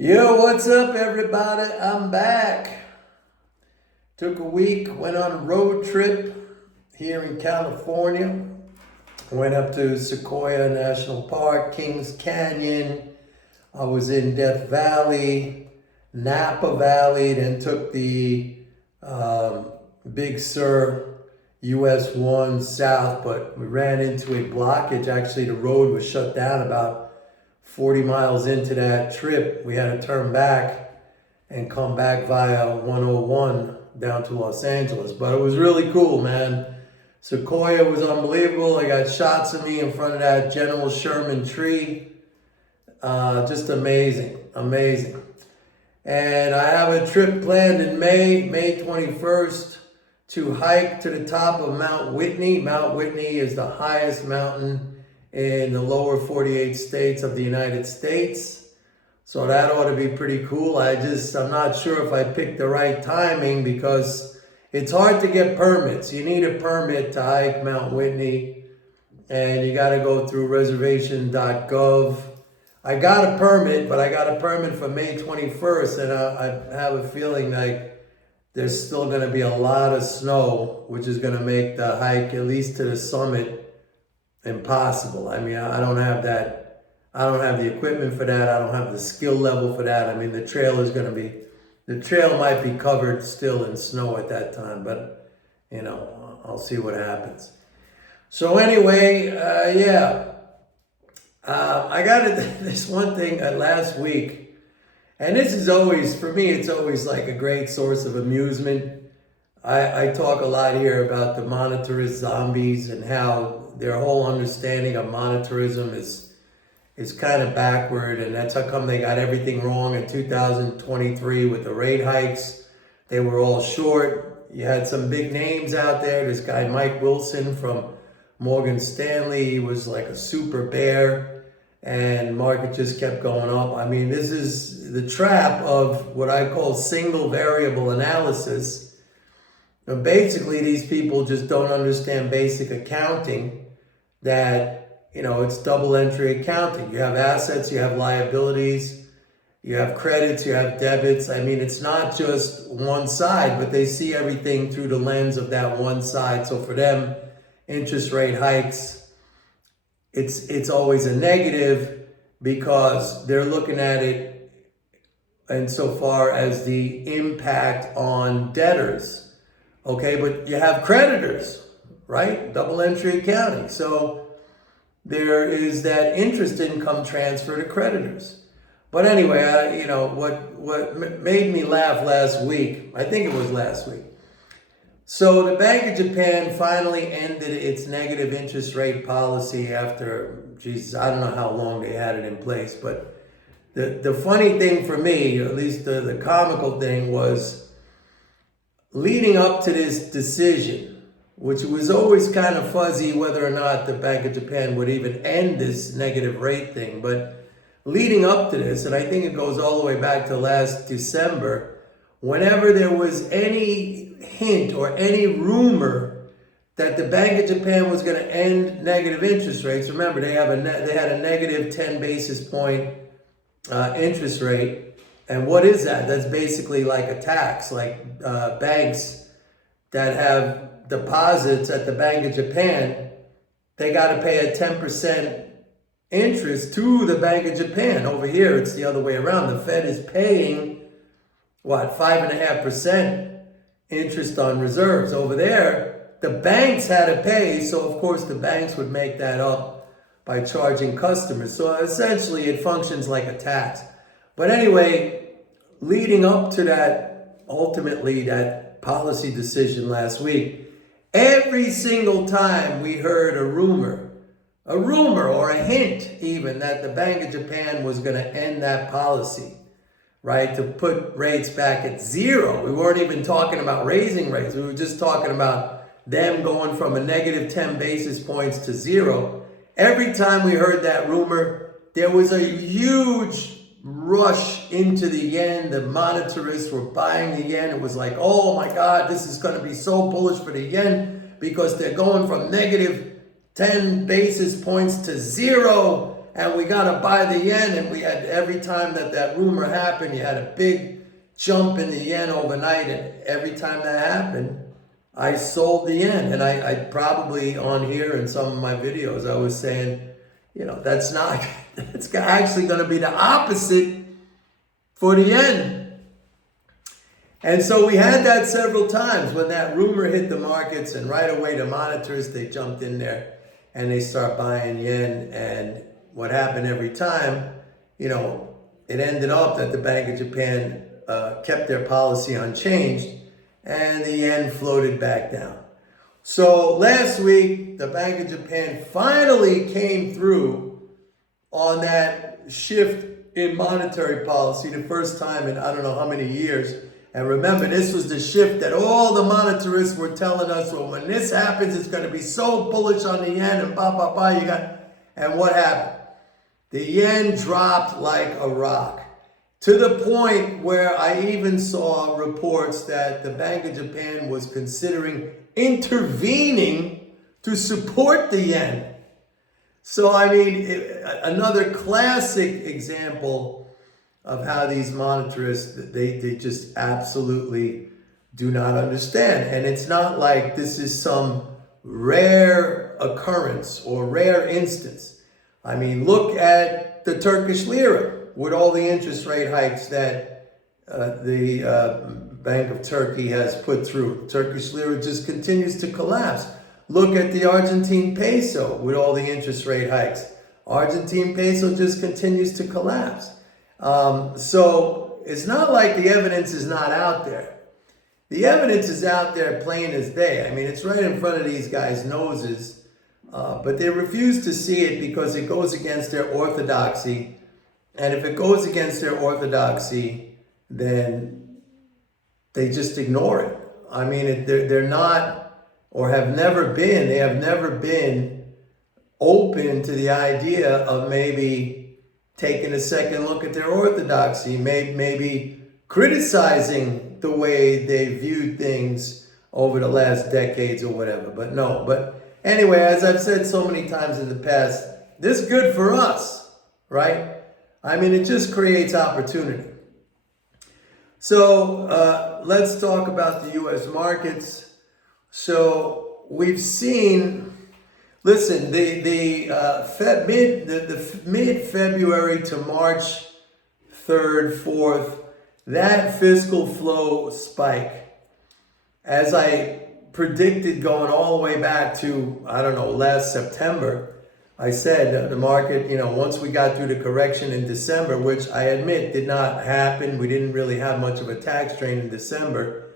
Yo, what's up, everybody? I'm back. Took a week, went on a road trip here in California. Went up to Sequoia National Park, Kings Canyon. I was in Death Valley, Napa Valley, then took the Big Sur US 1 south, but we ran into a blockage. Actually, the road was shut down about 40 miles into that trip. We had to turn back and come back via 101 down to Los Angeles. But it was really cool, man. Sequoia was unbelievable. I got shots of me in front of that General Sherman tree. Just amazing, amazing. And I have a trip planned in May 21st, to hike to the top of Mount Whitney. Mount Whitney is the highest mountain in the lower 48 states of the United States. So that ought to be pretty cool. I'm not sure if I picked the right timing because it's hard to get permits. You need a permit to hike Mount Whitney and you got to go through reservation.gov. I got a permit, but I got a permit for May 21st, and I have a feeling like there's still going to be a lot of snow, which is going to make the hike, at least to the summit, impossible. I mean, I don't have that. I don't have the equipment for that. I don't have the skill level for that. I mean, the trail might be covered still in snow at that time, but I'll see what happens. So anyway, I got this one thing last week, and this is always, for me, it's always like a great source of amusement. I talk a lot here about the monetarist zombies and how their whole understanding of monetarism is kind of backward, and that's how come they got everything wrong in 2023 with the rate hikes. They were all short. You had some big names out there. This guy Mike Wilson from Morgan Stanley, he was like a super bear, and market just kept going up. I mean, this is the trap of what I call single variable analysis. Basically, these people just don't understand basic accounting, that, it's double entry accounting. You have assets, you have liabilities, you have credits, you have debits. I mean, it's not just one side, but they see everything through the lens of that one side. So for them, interest rate hikes, it's always a negative because they're looking at it insofar as the impact on debtors. Okay, but you have creditors, right? Double entry accounting. So there is that interest income transfer to creditors. But anyway, what made me laugh last week, I think it was last week. So the Bank of Japan finally ended its negative interest rate policy after, I don't know how long they had it in place. But the funny thing for me, or at least the comical thing, was leading up to this decision, which was always kind of fuzzy whether or not the Bank of Japan would even end this negative rate thing. But leading up to this, and I think it goes all the way back to last December, whenever there was any hint or any rumor that the Bank of Japan was going to end negative interest rates, remember they had a negative 10 basis point interest rate. And what is that? That's basically like a tax, like banks that have deposits at the Bank of Japan, they got to pay a 10% interest to the Bank of Japan. Over here, it's the other way around. The Fed is paying, 5.5% interest on reserves. Over there, the banks had to pay, so of course the banks would make that up by charging customers. So essentially, it functions like a tax. But anyway, leading up to that, ultimately that policy decision last week, every single time we heard a rumor or a hint even that the Bank of Japan was going to end that policy, right, to put rates back at zero. We weren't even talking about raising rates. We were just talking about them going from a negative 10 basis points to zero. Every time we heard that rumor, there was a huge rush into the yen. The monetarists were buying the yen. It was like, oh my God, this is going to be so bullish for the yen because they're going from negative 10 basis points to zero. and we got to buy the yen. And we had, every time that rumor happened, you had a big jump in the yen overnight. And every time that happened, I sold the yen. And I probably on here in some of my videos, I was saying, that's not, that's actually going to be the opposite for the yen. And so we had that several times when that rumor hit the markets, and right away the monetarists, they jumped in there and they start buying yen. And what happened every time, it ended up that the Bank of Japan kept their policy unchanged and the yen floated back down. So last week, the Bank of Japan finally came through on that shift in monetary policy, the first time in I don't know how many years. And remember, this was the shift that all the monetarists were telling us, well, when this happens, it's going to be so bullish on the yen and and what happened? The yen dropped like a rock, to the point where I even saw reports that the Bank of Japan was considering intervening to support the yen. So, another classic example of how these monetarists, they just absolutely do not understand. And it's not like this is some rare occurrence or rare instance. Look at the Turkish lira with all the interest rate hikes that the Bank of Turkey has put through. Turkish lira just continues to collapse. Look at the Argentine peso with all the interest rate hikes. Argentine peso just continues to collapse. So it's not like the evidence is not out there. The evidence is out there plain as day. It's right in front of these guys' noses, but they refuse to see it because it goes against their orthodoxy. And if it goes against their orthodoxy, then they just ignore it. They're not, or have never been, they have never been open to the idea of maybe taking a second look at their orthodoxy, maybe criticizing the way they viewed things over the last decades or whatever. But no, anyway, as I've said so many times in the past, this is good for us, right? It just creates opportunity. So let's talk about the U.S. markets. So we've seen, listen, the mid-February to March 3rd, 4th, that fiscal flow spike, as I predicted going all the way back to, last September, I said the market, once we got through the correction in December, which I admit did not happen. We didn't really have much of a tax drain in December.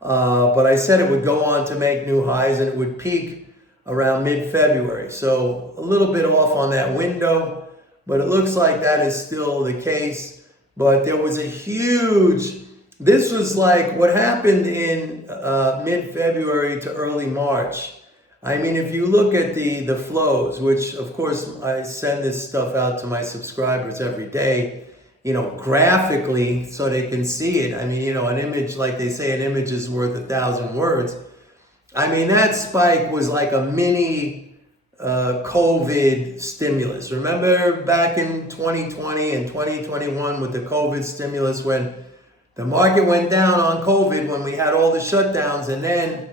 But I said it would go on to make new highs and it would peak around mid-February. So a little bit off on that window, but it looks like that is still the case. But there was a this was like what happened in mid-February to early March. If you look at the flows, which of course I send this stuff out to my subscribers every day, graphically so they can see it. An image, like they say, an image is worth 1,000 words. That spike was like a mini COVID stimulus. Remember back in 2020 and 2021 with the COVID stimulus when the market went down on COVID, when we had all the shutdowns, and then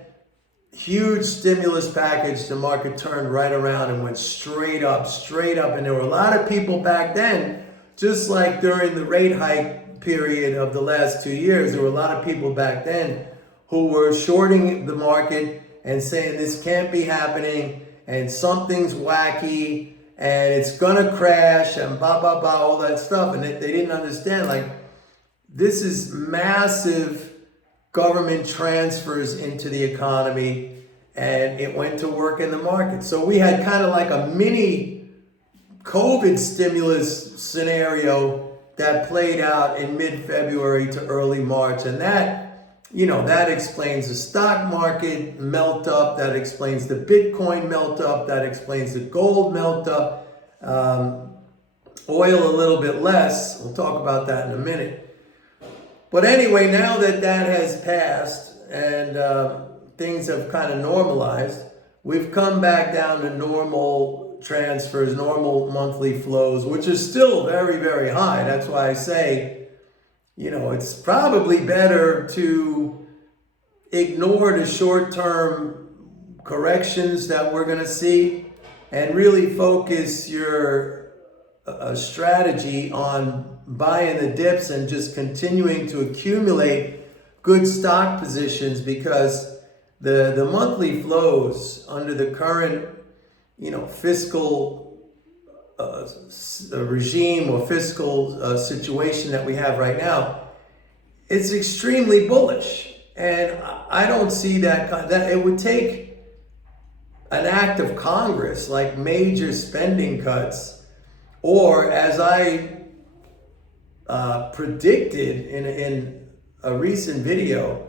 huge stimulus package, the market turned right around and went straight up. And there were a lot of people back then, just like during the rate hike period of the last 2 years, there were a lot of people back then who were shorting the market and saying this can't be happening and something's wacky and it's gonna crash and all that stuff. And they didn't understand, this is massive government transfers into the economy, and it went to work in the market. So we had kind of like a mini COVID stimulus scenario that played out in mid-February to early March. And that, that explains the stock market melt up, that explains the Bitcoin melt up, that explains the gold melt up, oil a little bit less. We'll talk about that in a minute. But anyway, now that has passed and things have kind of normalized, we've come back down to normal transfers, normal monthly flows, which is still very, very high. That's why I say, it's probably better to ignore the short-term corrections that we're going to see and really focus your strategy on buying the dips and just continuing to accumulate good stock positions, because the monthly flows under the current fiscal regime or fiscal situation that we have right now, it's extremely bullish. And I don't see that it would take an act of Congress, like major spending cuts, or as I predicted in a recent video,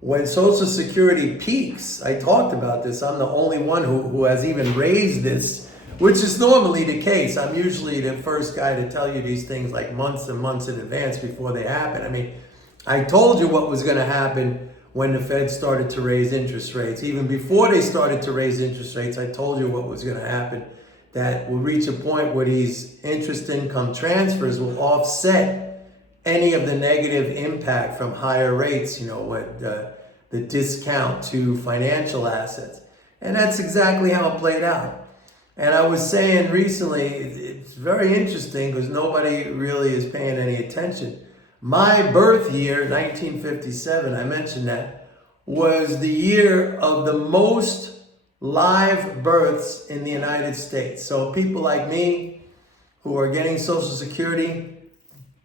when Social Security peaks. I talked about this. I'm the only one who has even raised this, which is normally the case. I'm usually the first guy to tell you these things like months and months in advance before they happen. I mean, I told you what was going to happen when the Fed started to raise interest rates. Even before they started to raise interest rates, I told you what was going to happen. That we'll reach a point where these interest income transfers will offset any of the negative impact from higher rates, the discount to financial assets. And that's exactly how it played out. And I was saying recently, it's very interesting because nobody really is paying any attention. My birth year, 1957, I mentioned that, was the year of the most live births in the United States. So people like me who are getting Social Security,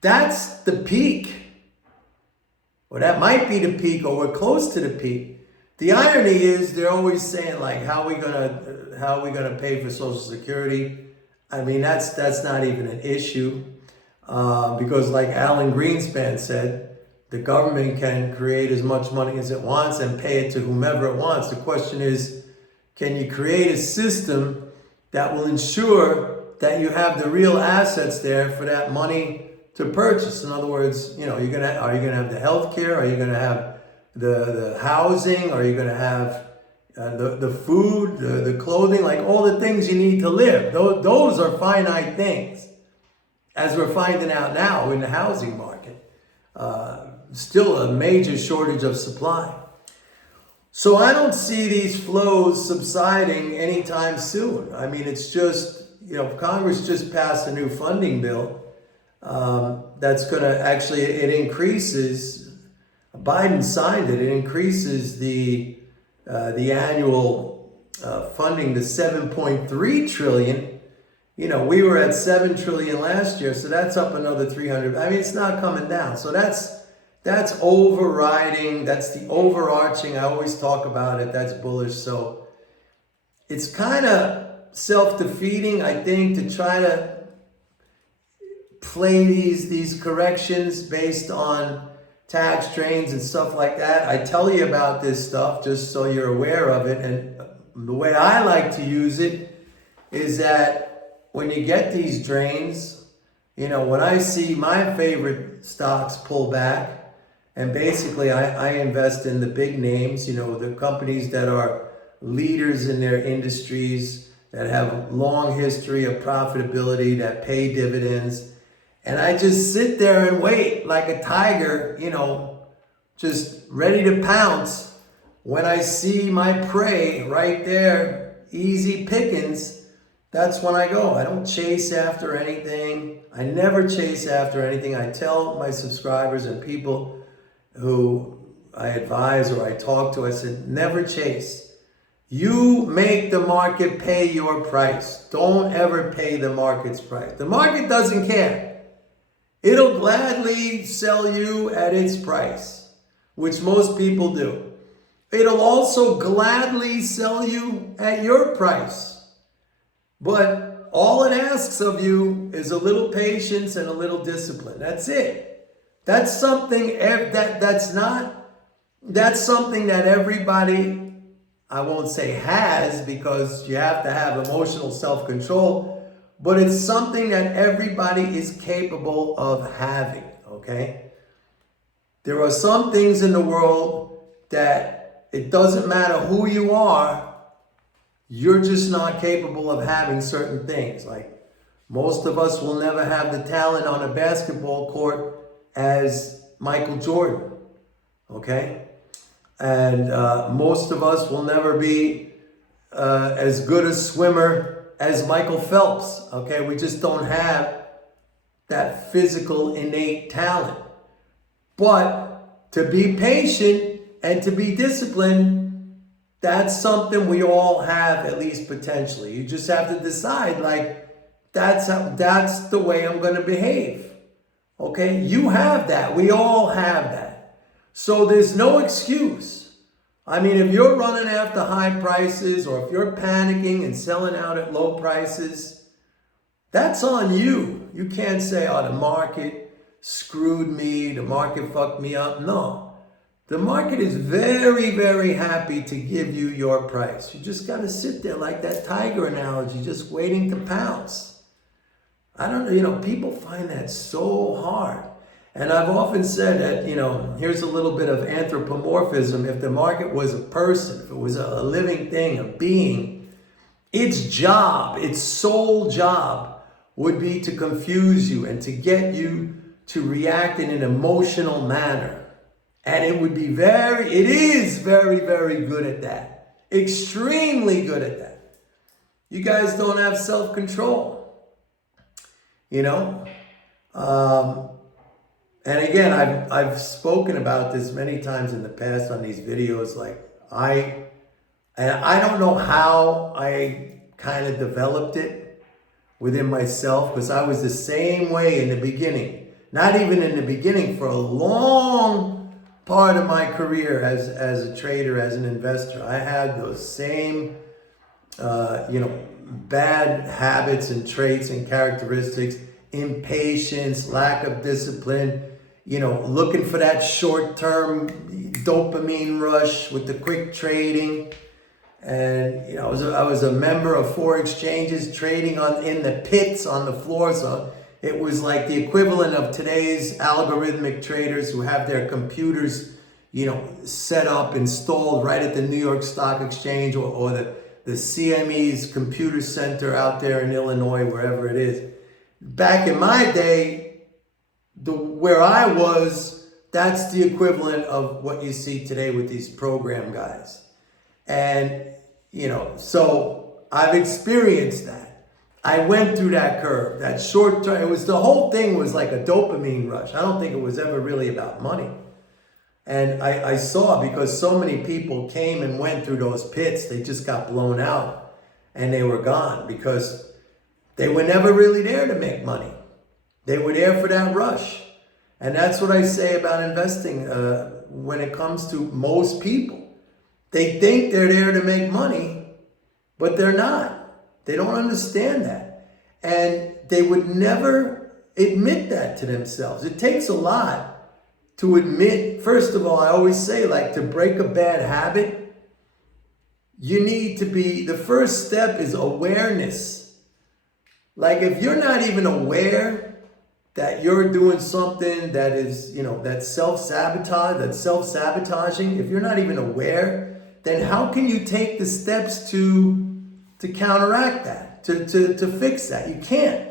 that's the peak. Or that might be the peak, or we're close to the peak. The irony is they're always saying, like, how are we gonna pay for Social Security? I mean, that's not even an issue. Because like Alan Greenspan said, the government can create as much money as it wants and pay it to whomever it wants. The question is, can you create a system that will ensure that you have the real assets there for that money to purchase? In other words, are you gonna have the health care? Are you gonna have the housing? Are you gonna have the food, the clothing, like all the things you need to live? Those are finite things, as we're finding out now in the housing market. Still a major shortage of supply. So I don't see these flows subsiding anytime soon. I mean, it's just, Congress just passed a new funding bill that's going to actually, it increases, Biden signed it, it increases the annual funding to 7.3 trillion. We were at 7 trillion last year, so that's up another 300. I mean, it's not coming down. So that's overriding, that's the overarching, I always talk about it, that's bullish. So it's kind of self-defeating, I think, to try to play these corrections based on tax drains and stuff like that. I tell you about this stuff just so you're aware of it. And the way I like to use it is that when you get these drains, when I see my favorite stocks pull back, and basically I invest in the big names, the companies that are leaders in their industries, that have long history of profitability, that pay dividends. And I just sit there and wait like a tiger, just ready to pounce. When I see my prey right there, easy pickings, that's when I go. I don't chase after anything. I never chase after anything. I tell my subscribers and people who I advise or I talk to, I said, never chase. You make the market pay your price. Don't ever pay the market's price. The market doesn't care. It'll gladly sell you at its price, which most people do. It'll also gladly sell you at your price. But all it asks of you is a little patience and a little discipline. That's it. That's something that's something that everybody, I won't say has, because you have to have emotional self-control, but it's something that everybody is capable of having, okay? There are some things in the world that it doesn't matter who you are, you're just not capable of having certain things. Like most of us will never have the talent on a basketball court as Michael Jordan, okay? And most of us will never be as good a swimmer as Michael Phelps, okay? We just don't have that physical innate talent. But to be patient and to be disciplined, that's something we all have, at least potentially. You just have to decide, like, that's the way I'm going to behave. Okay? You have that. We all have that. So there's no excuse. I mean, if you're running after high prices, or if you're panicking and selling out at low prices, that's on you. You can't say, oh, the market screwed me, the market fucked me up. No. The market is very, very happy to give you your price. You just got to sit there like that tiger analogy, just waiting to pounce. I don't know, people find that so hard. And I've often said that, here's a little bit of anthropomorphism. If the market was a person, if it was a living thing, a being, its job, its sole job would be to confuse you and to get you to react in an emotional manner. And it is very, very good at that. Extremely good at that. You guys don't have self-control. And again, I've spoken about this many times in the past on these videos. Like I don't know how I kind of developed it within myself, because I was the same way in the beginning. Not even in the beginning, for a long part of my career as a trader, as an investor. I had those same, bad habits and traits and characteristics, impatience, lack of discipline, looking for that short-term dopamine rush with the quick trading. And, I was a member of 4 exchanges, trading in the pits on the floor. So it was like the equivalent of today's algorithmic traders who have their computers, set up, installed right at the New York Stock Exchange or the CME's computer center out there in Illinois, wherever it is. Back in my day, where I was, that's the equivalent of what you see today with these program guys. And, so I've experienced that. I went through that curve, that short term. The whole thing was like a dopamine rush. I don't think it was ever really about money. And I saw, because so many people came and went through those pits, they just got blown out and they were gone, because they were never really there to make money. They were there for that rush. And that's what I say about investing when it comes to most people. They think they're there to make money, but they're not. They don't understand that. And they would never admit that to themselves. It takes a lot to admit. First of all, I always say, like, to break a bad habit, you need to be, the first step is awareness. Like, if you're not even aware that you're doing something that is, that's self-sabotaging, if you're not even aware, then how can you take the steps to counteract that, to fix that? You can't.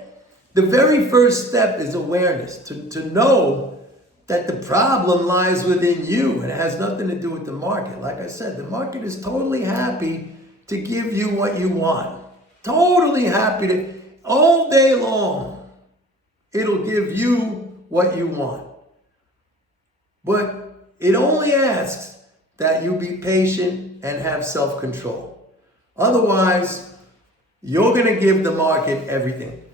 The very first step is awareness, to know that the problem lies within you and it has nothing to do with the market. Like I said, the market is totally happy to give you what you want. Totally happy to, all day long, it'll give you what you want. But it only asks that you be patient and have self-control. Otherwise, you're going to give the market everything,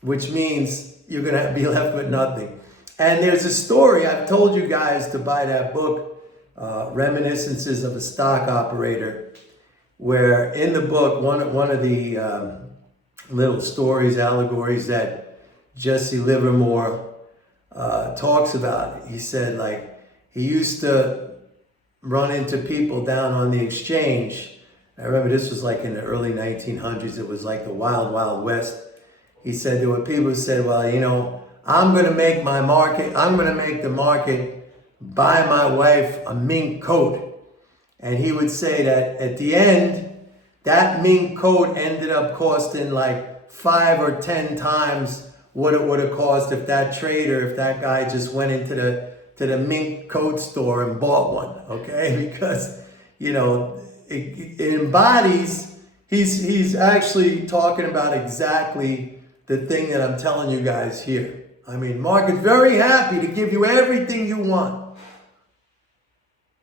which means you're going to be left with nothing. And there's a story, I've told you guys to buy that book, Reminiscences of a Stock Operator, where in the book, one of the little stories, allegories that Jesse Livermore talks about, he said, like, he used to run into people down on the exchange. I remember this was like in the early 1900s. It was like the wild, wild west. He said there were people who said, well, I'm going to make the market buy my wife a mink coat. And he would say that at the end, that mink coat ended up costing like 5 or 10 times what it would have cost if that guy just went into the mink coat store and bought one, okay? Because, you know, it embodies, he's actually talking about exactly the thing that I'm telling you guys here. I mean, Mark is very happy to give you everything you want.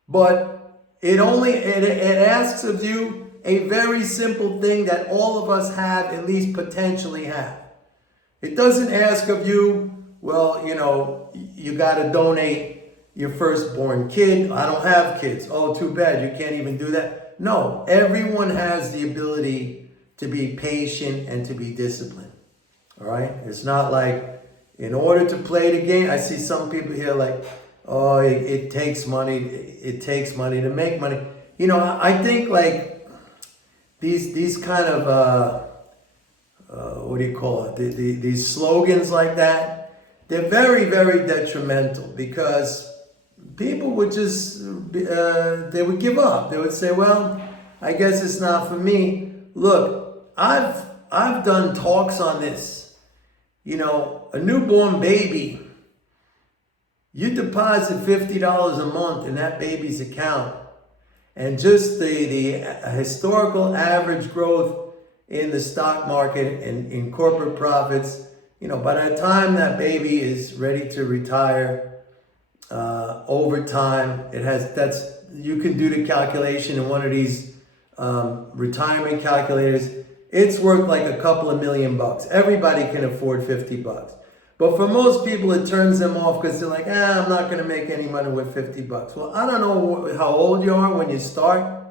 But it asks of you a very simple thing that all of us have, at least potentially have. It doesn't ask of you, well, you know, you got to donate your firstborn kid. I don't have kids. Oh, too bad. You can't even do that. No, everyone has the ability to be patient and to be disciplined. All right? It's not like in order to play the game, I see some people here like, oh, it takes money. It takes money to make money. You know, I think like these kind of, what do you call it? These slogans like that, they're very, very detrimental because people would just, they would give up. They would say, well, I guess it's not for me. Look, I've done talks on this. You know, a newborn baby, you deposit $50 a month in that baby's account, and just the historical average growth in the stock market and in corporate profits, you know, by the time that baby is ready to retire, over time, you can do the calculation in one of these retirement calculators. It's worth like a couple of $1,000,000. Everybody can afford $50. But for most people, it turns them off because they're like, I'm not going to make any money with $50. Well, I don't know how old you are when you start.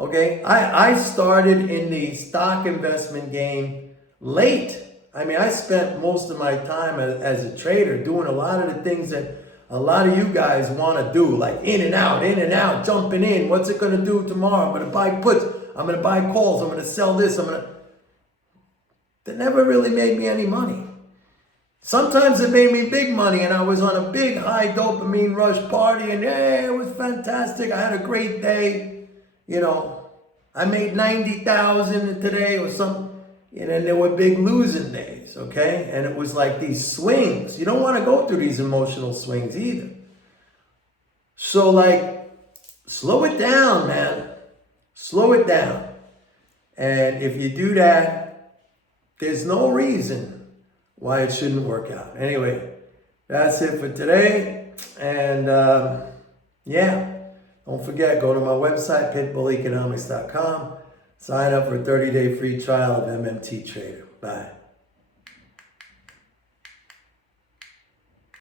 Okay, I started in the stock investment game late. I mean, I spent most of my time as a trader doing a lot of the things that a lot of you guys want to do, like in and out, jumping in. What's it going to do tomorrow? I'm going to buy puts. I'm going to buy calls. I'm going to sell this. That never really made me any money. Sometimes it made me big money, and I was on a big high dopamine rush party, and yeah, it was fantastic. I had a great day. You know, I made 90,000 today or something. And then there were big losing days, okay? And it was like these swings. You don't want to go through these emotional swings either. So like, slow it down, man. Slow it down. And if you do that, there's no reason why it shouldn't work out. Anyway, that's it for today. And yeah, don't forget, go to my website, pitbulleconomics.com. Sign up for a 30-day free trial of MMT Trader. Bye.